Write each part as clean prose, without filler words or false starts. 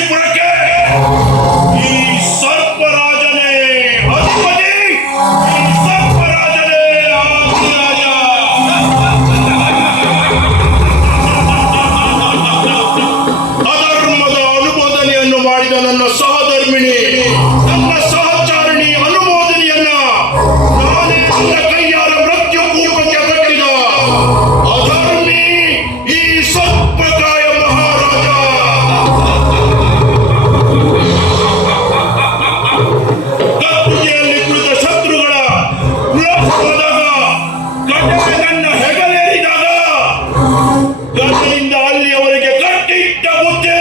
ಸರ್ಪೋಕ್ಷಿಪುರಕ್ಕೆ ಈ ಸರ್ಪರಾಜನೇ ಅಧಿಪತಿ, ಈ ಸರ್ಪರಾಜನೇ ಆದಿರಾಜ. ಅಧರ್ಮದ ಅನುಮೋದನೆಯನ್ನು ಮಾಡಿದ ನನ್ನ ಸಹಧರ್ಮಿಣಿ, ನನ್ನ ಸಹಚಾರಿಣಿ ಅನುಮೋದನೆಯನ್ನ ನಾನೇ ನನ್ನ ಕೈಯಾರ ಮೃತ್ಯು ಕೂಪಕ್ಕೆ ಕಟ್ಟಿದ ಅಧರ್ಮಿ ಈ ಸರ್ಪಕಾಯ ಮಹಾರಾಜ. ಕತ್ತುಗೆಯಲ್ಲಿ ಕುಳಿತ ಶತ್ರುಗಳ ವಿಳಾಸವಾದಾಗ, ಗಡ್ಡೆ ನನ್ನ ಹೆಗಲೇರಿದಾಗ, ಗದರಿಂದ ಅಲ್ಲಿಯವರೆಗೆ ಕಟ್ಟಿಟ್ಟ ಬುದ್ಧಿ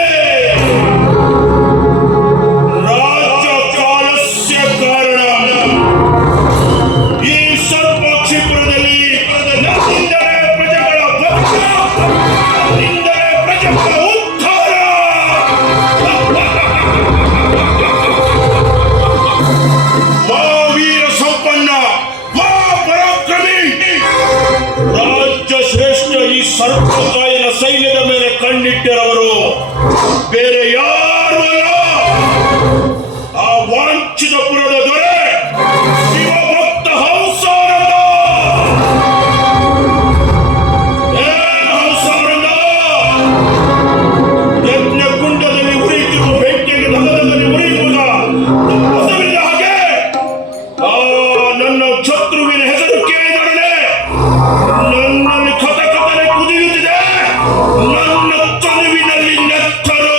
ರಾಜ್ಯ ಕಾಲಸ್ಯ ಕಾರಣ. ಈ ಸರ್ಪೋಕ್ಷಿಪುರದಲ್ಲಿ ನನ್ನಿಂದಲೇ ಪ್ರಜೆಗಳ ಬದುಕು, ನನ್ನಿಂದಲೇ ಪ್ರಜೆಗಳ ಉದ್ಧಾರ. ಮಹಾವೀರ ಸಂಪನ್ನ, ಮಹಾಪರಾಕ್ರಮಿ, ರಾಜ್ಯ ಶ್ರೇಷ್ಠ ಈ ಸರ್ಪಕಾಯನ ಸೈನ್ಯದ ಮೇಲೆ ಕಣ್ಣಿಟ್ಟಿರವರು ಬೇರೆ ಯಾರು ಅಲ್ಲ, ಆ ವಾಂಛಿತಪುರದ ದೊರೆ ಶಿವಭಕ್ತ ಹಂಸಾನಂದ. ಏ ಹಂಸಾನಂದ, ಯಜ್ಞಕುಂಡದಲ್ಲಿ ಉರಿಯುತ್ತಿರುವ ಬೆಂಕಿಗೆ ಧನದಲ್ಲಿ ಉರಿಯುವುದ ತಪ್ಪಸವಿಲ್ಲ ಹಾಗೆ ಆ ನನ್ನ ಶತ್ರುವಿನ ಹೆಸರು ಕೇಳಿದೊಡನೆ ನನ್ನಲ್ಲಿ ಕಥಕಥನೆ ಕುದಿಯುತ್ತಿದೆ, ನನ್ನ ತನುವಿನಲ್ಲಿ ನೆತ್ತರು.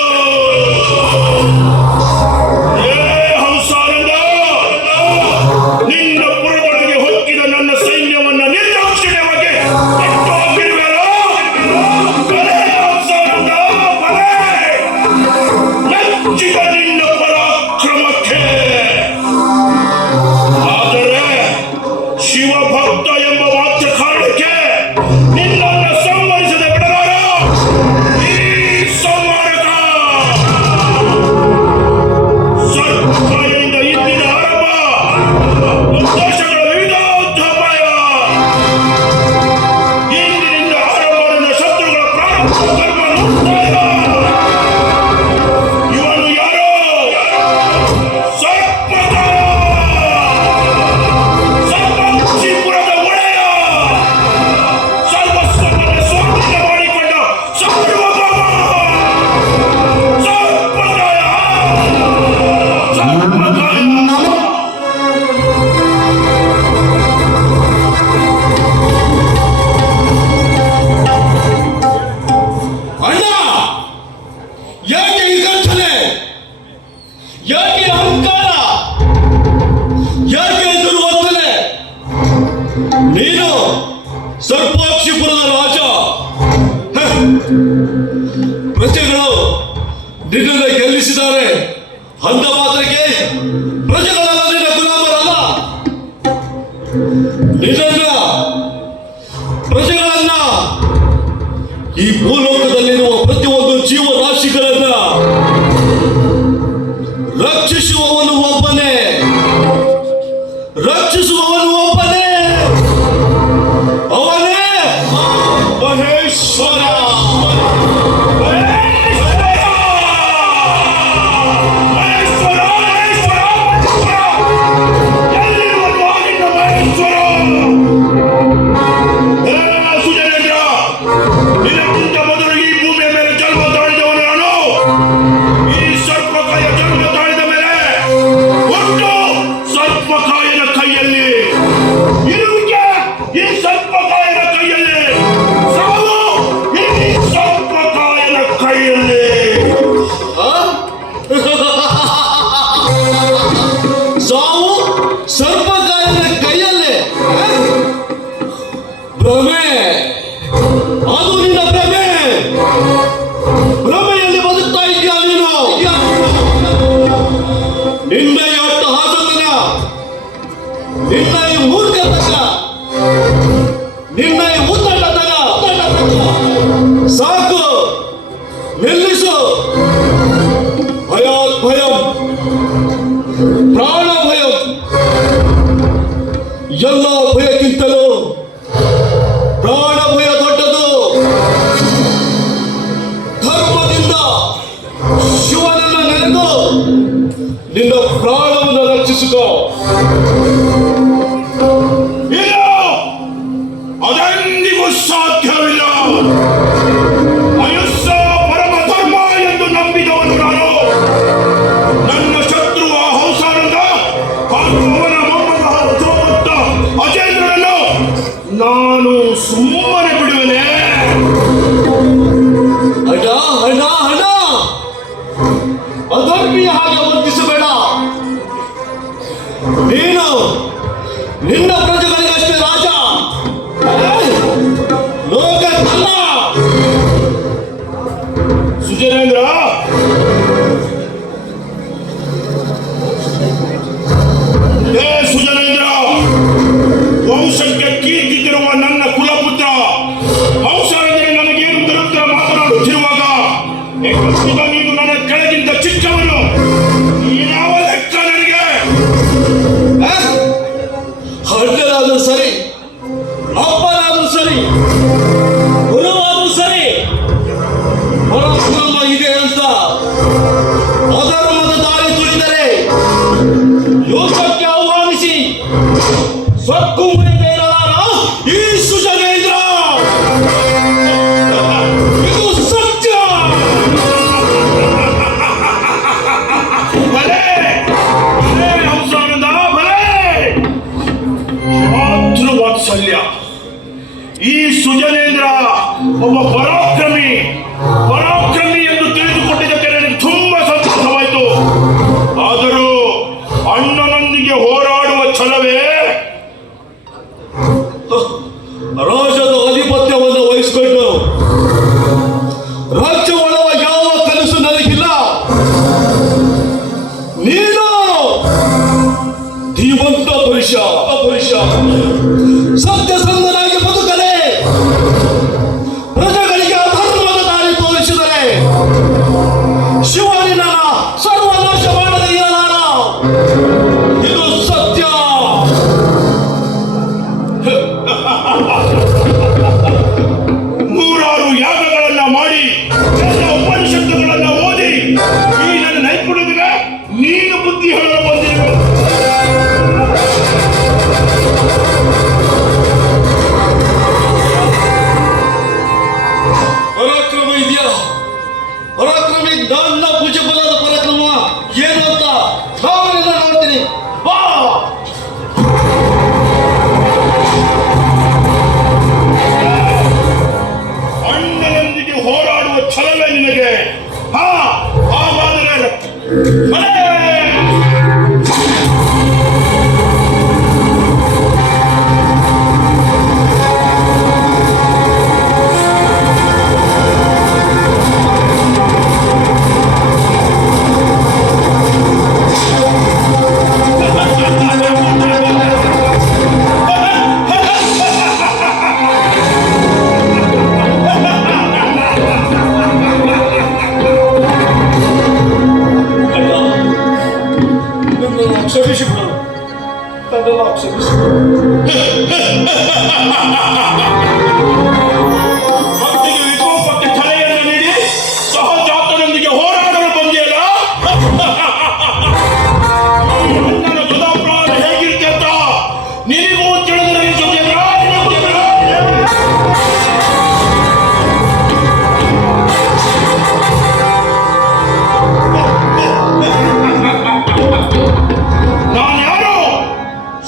ಏ ಹಂಸಾನಂದ, ನಿನ್ನ ಪುರದೊಳಗೆ ಹೊಕ್ಕಿದ ನನ್ನ ಸೈನ್ಯವನ್ನ ನಿರ್ದಾಕ್ಷಿಣ್ಯವಾಗಿ ಕಟ್ಟು ಹಾಕಿರುವೆಯಲ್ಲ? ಬಲೆ ಹಂಸಾನಂದ, ಬಲೆ. ಮೆಚ್ಚಿದ ನಿನ್ನ ಪರಾಕ್ರಮಕ್ಕೆ. ಆದರೆ ಶಿವಭಕ್ತ ಎಂಬ ಮಾತ್ರ ಕಾರಣಕ್ಕೆ ನಿನ್ನನ್ನು ಸಂಹರಿಸದೆ ಬಿಡಲಾರ ಈ ಸಂಹಾರಕ. ಸರ್ಪಕಾಯದಿಂದ ಇಂದಿನ ಆರಂಭ, ಉದ್ದೇಶಗಳ ವಿವಿಧ ಉದ್ಧಾಪಾಯ. ಇಂದಿನಿಂದ ಆರಂಭ ನನ್ನ ಶತ್ರುಗಳ ಪ್ರಾರಂಭ ಕರ್ಮ ಮುಕ್ತಾಯ. ಇವನು ಯಾರೋ? ಸರ್ಪಕಾಯ, ಸರ್ಪೋಕ್ಷಿಪುರದ ಒಡೆಯ, ಸರ್ವಸ್ವವನ್ನು ಸ್ವಾಧೀನ ಮಾಡಿಕೊಂಡ ಸಾರ್ವಭೌಮ. ಸರ್ಪಕಾಯ, ಸರ್ಪಕಾಯ. ಅಣ್ಣ, ಯಾಕೆ ಈ ಗರ್ಜನೆ? ಯಾಕೆ ಅಹಂಕಾರ? ಯಾಕೆ ದುರ್ವರ್ತನೆ? ನೀನು ಸರ್ಪೋಕ್ಷಿಪುರದ ರಾಜ. ಹ. ಪ್ರಜೆಗಳು ನಿನ್ನನ್ನು ಗೆಲ್ಲಿಸಿದ್ದಾರೆ ಅಂದ ಮಾತ್ರಕ್ಕೆ ಪ್ರಜೆಗಳೆಲ್ಲ ನಿನ್ನ ಗುಲಾಮರಲ್ಲ. ನಿನ್ನ ಪ್ರಜೆಗಳನ್ನ, ಈ ಭೂಲೋಕದಲ್ಲಿರುವ ಪ್ರತಿಯೊಂದು ಜೀವರಾಶಿಗಳನ್ನ ರಕ್ಷಿಸುವವನು ಒಬ್ಬನೇ, ರಕ್ಷಿಸುವವನು ಒಬ್ಬನೇ, ಅವನೇ ಮಹೇಶ್ವರ. ಇದಕ್ಕಿಂತ ಮೊದಲು ನಿನ್ನ ಪ್ರಾಣವನ್ನು ರಕ್ಷಿಸಿಕೋ. ಇಲ್ಲ, ಅದೆಂದಿಗೂ ಸಾಧ್ಯವಿಲ್ಲ. ಅಹಿಂಸಾ ಪರಮ ಧರ್ಮ ಎಂದು ನಂಬಿದವನು ನಾನು. ನನ್ನ ಶತ್ರುವ ಹಂಸಾನಂದ ಹಾಗೂ ಅವನ ಮೊಮ್ಮಗ ಸೋಮತ್ತ ಅಜೇಂದ್ರನನ್ನು ನಾನು ಸುಮ್ಮನೆ ಬಿಡುವೆನೆ? ಅಣ್ಣ ಅಣ್ಣ ಅಣ್ಣ, ಅಧರ್ಮೀಯ ಹಾಗೆ ವರ್ತಿಸಬೇಡ. ನೀನು ನಿನ್ನ ಪ್ರಜೆಗಳಿಗಷ್ಟೇ ರಾಜ, ಲೋಕಕ್ಕಲ್ಲ. ಸುಜನೇಂದ್ರ, ಹೇ ಸುಜನೇಂದ್ರ, ವಂಶಕ್ಕೆ ಕೀರ್ತಿ ತರುವ ನನ್ನ ಕುಲಪುತ್ರ ಹಂಸಾನಂದನೇ ನನಗೇನು ತರುತ್ತರ ಮಾತನಾಡುತ್ತಿರುವಾಗ ಈಗ ನೀನು ನನ್ನ ಕೆಳಗಿಂತ ಚಿಕ್ಕವನು. ಯಾವ ಲೆಕ್ಕ ನನಗೆ? ಅಣ್ಣನಾದ್ರೂ ಸರಿ, ಅಪ್ಪನಾದ್ರೂ ಸರಿ, ಗುರುವಾದ್ರೂ ಸರಿ, ಪರಕ್ರಮ ಇದೆ ಅಂತ ಅಧರ್ಮದ ದಾರಿ ತುಳಿದರೆ ಯೋಗಕ್ಕೆ ಆಹ್ವಾನಿಸಿ ಸೊಕ್ಕು ಮುರಿದೇ ಇರಲಾರ ಈ ಸುಜನೇಂದ್ರ. ಇದು ಸತ್ಯ. ಭಲೆ ಭಲೆ ಹಂಸಾನಂದ, ಭಲೆ ಮಾತೃವಾತ್ಸಲ್ಯ. ಈ ಸುಜನೇಂದ್ರ ಒಬ್ಬ ಪರಾಕ್ರಮಿ ಎಂದು ತಿಳಿದುಕೊಂಡಿದ್ದಕ್ಕೆ ನನಗೆ ತುಂಬಾ ಸಂತೋಷವಾಯಿತು. ಆದರೂ ಅಣ್ಣನೊಂದಿಗೆ ಹೋರಾಡುವ ಛಲವೇ ರಾಜ್ಯದ ಆಧಿಪತ್ಯವನ್ನು ವಹಿಸಿಕೊಂಡು ರಾಜ್ಯ ಒಳವ ಯಾವ ಕನಸು ನನಗಿಲ್ಲ. ನೀನು ಧೀಮಂತ ಪುರುಷ ಸತ್ಯಸಂಧನಾಗಿ ಬದುಕಲೆ, ಪ್ರಜೆಗಳಿಗೆ ಅಧರ್ಮದ ದಾರಿ ತೋರಿಸಿದರೆ ಶಿವನಿನ ಸರ್ವನಾಶ ಮಾಡದೇ ಇರಲಾರ. ಇದು ಸತ್ಯ. ನೂರಾರು ಯಾಗಗಳನ್ನ ಮಾಡಿ ಎಲ್ಲ ಉಪನಿಷತ್ತುಗಳನ್ನ ಓದಿ ಈ ನನ್ನ ನೈಪುಣ್ಯದಿಂದ ನೀನು ಬುದ್ಧಿ ಹೇಳಲು ಬಂದಿರುವೆ. ಪರಾಕ್ರಮ ಇದೆಯಾ? ಪರಾಕ್ರಮಿ ನನ್ನ ಭುಜಬಲದ ಪರಾಕ್ರಮ ಏನು ಅಂತ ನಾನು ನೋಡ್ತೀನಿ. ಬಾ. ಅಣ್ಣನೊಂದಿಗೆ ಹೋರಾಡುವ ಛಲವೇ ನಿನಗೆ? ಹಾಗಾದರೆ ಭಲೆ! ಕ್ಷಮಿಸಿಬಿಡು, ನನ್ನನ್ನು ಕ್ಷಮಿಸಿಬಿಡು. ಭಕ್ತಿಗೆ ವಿಕೋಪಕ್ಕೆ ತಲೆಯನ್ನು ನೀಡಿ ಸಹಜಾತನೊಂದಿಗೆ ಹೋರಾಡಲು ಬಂದಿಯಲ್ಲ. ನನ್ನ ಗದಾಪ್ರಾಣ ಹೇಗಿರುತ್ತೆ ಅಂತ ನಿನಗೂ ತಿಳಿದರೆ ಸುಜೇಂದ್ರ, ನಿನಗೂ ತಿಳಿದರೆ. ನಾನು ಯಾರು?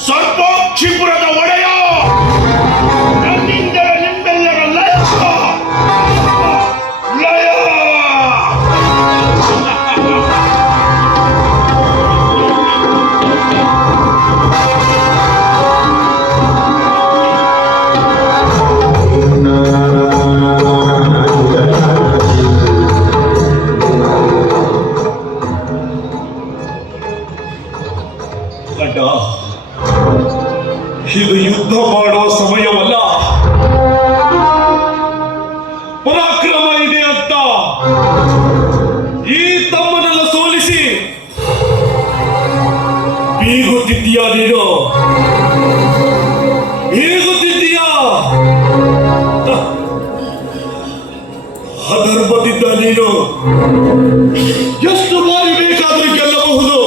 ಸರ್ಪ ಕ್ಷಿಪುರದ ಒಡೆಯ. ನನ್ನಿಂದ ನಿಮ್ಮೆಲ್ಲರ ಲಯ ಲಯ. ಅಡ್ಡ, ಇದು ಯುದ್ಧ ಮಾಡುವ ಸಮಯವಲ್ಲ. ಪರಾಕ್ರಮ ಇದೆ ಅಂತ ಈ ತಮ್ಮನನ್ನು ಸೋಲಿಸಿ ಬೀಗುತ್ತಿದ್ದೀಯಾ ನೀನು? ಬೀಗುತ್ತಿದ್ದೀಯಾ? ಅಧರ್ಮದಿಂದ ನೀನು ಎಷ್ಟು ಬಾರಿ ಬೇಕಾದರೂ ಗೆಲ್ಲಬಹುದು.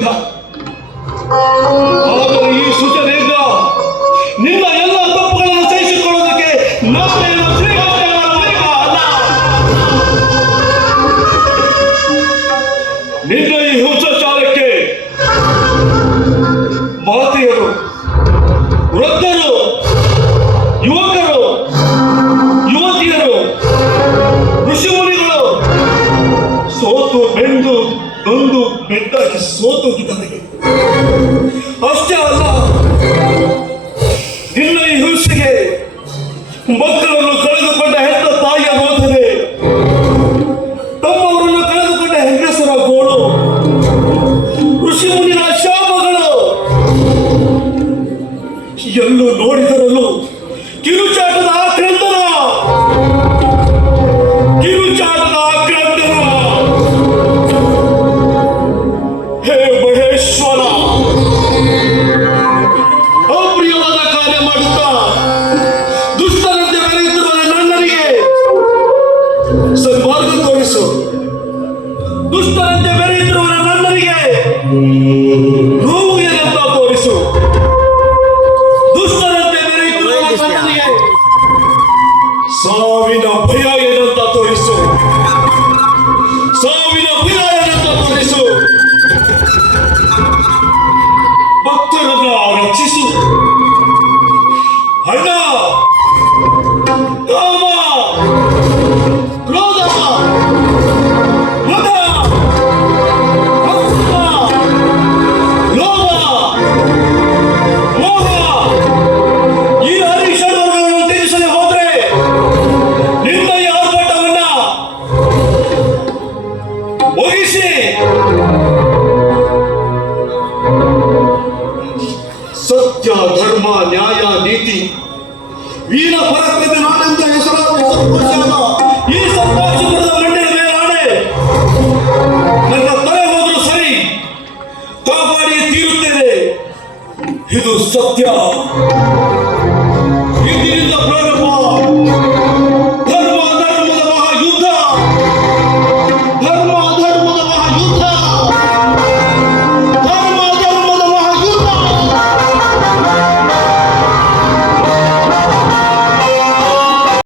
ವಿರುದ್ಧ. ಆದರೆ ಈ ಸೂಚನೆಯಿಂದ ನಿನ್ನ ಎಲ್ಲ ತಪ್ಪುಗಳನ್ನು ಸಹಿಸಿಕೊಳ್ಳೋದಕ್ಕೆ ನಾನೇನು ಶ್ರೀಹರಿಯ ಅಲ್ಲ. ನಿನ್ನ ಈ ಹಿಂಸಾಚಾರಕ್ಕೆ ಮಾತೆಯರು, ವೃದ್ಧರು, ಯುವಕರು, ಯುವತಿಯರು, ಋಷಿಮುನಿಗಳು ಸೋತು ಬೆಂದು ನೊಂದು ಬೆಟ್ಟಾಗಿ ಸೋತೋಗಿದ್ದಾರೆ. ಅಷ್ಟೇ ಅಲ್ಲ, ನಿನ್ನ ಈ ಹಿಂಸೆಗೆ ಮಕ್ಕಳನ್ನು ಕಳೆದುಕೊಂಡ ಹೆತ್ತ ತಾಯಿಯ ರೋಧನೆ, ತಮ್ಮವರನ್ನು ಕಳೆದುಕೊಂಡ ಹೆಂಗಸರ ಗೋಳು, ಋಷಿಮುನಿಗಳ ಶಾಪಗಳು, ಎಲ್ಲೂ ನೋಡಿದರಲ್ಲೂ ಕಿರುಚಾಟದ ಆಕ್ರಂದನ, ಕಿರುಚಾಟದ ಆಕ್ರಂದನ. ಹೇ ಮಹೇಶ್ವರ, ಅಪ್ರಿಯವಾದ ಕಾರ್ಯ ಮಾಡುತ್ತಾ ದುಷ್ಟರಂತೆ ಬೆರೆಯುತ್ತಿರುವ ನನ್ನರಿಗೆ ಸನ್ಮಾರ್ಗ ತೋರಿಸು. ದುಷ್ಟರಂತೆ ಬೆರೆಯುತ್ತಿರುವ ನನ್ನರಿಗೆ ನೋವು ಏನಂತ ತೋರಿಸು. ದುಷ್ಟರಂತೆ ಬೆರೆಯುತ್ತಿರುವ ನನ್ನರಿಗೆ ಸಾವಿನ ಭಯ ಏನಂತ ತೋರಿಸು. ಸಾವಿನ ಭಯ ಏನಂತ ತೋರಿಸು. ಭಕ್ತರನ್ನ ರಕ್ಷಿಸು. ಹಣ, ಕಾಮ, ಕ್ರೋಧ, ಮದ, ಮತ್ಸರ, ಲೋಭ, ಮೋಹ ಈ ಹರಿಷಡ್ವರ್ಗಗಳನ್ನು ತ್ಯಜಿಸದೆ ಹೋದ್ರೆ ನಿನ್ನ ಈ ಆರ್ಭಟವನ್ನ ಮುಗಿಸಿ ಸತ್ಯ, ಧರ್ಮ, ನ್ಯಾಯ, ನೀತಿ, ವೀರ ಪರಾಕ್ರಮಿ ನಾನೆಂದು ಹೆಸರುಪಡಿಸಿದ ಈ ಸಂತಾಕ್ಷರದ ಮಂಡಿನ ಮೇಲಾಣೆ, ನನ್ನ ತಲೆ ಹೋದರೂ ಸರಿ, ಕಾಪಾಡಿ ತೀರುತ್ತೇನೆ. ಇದು ಸತ್ಯ.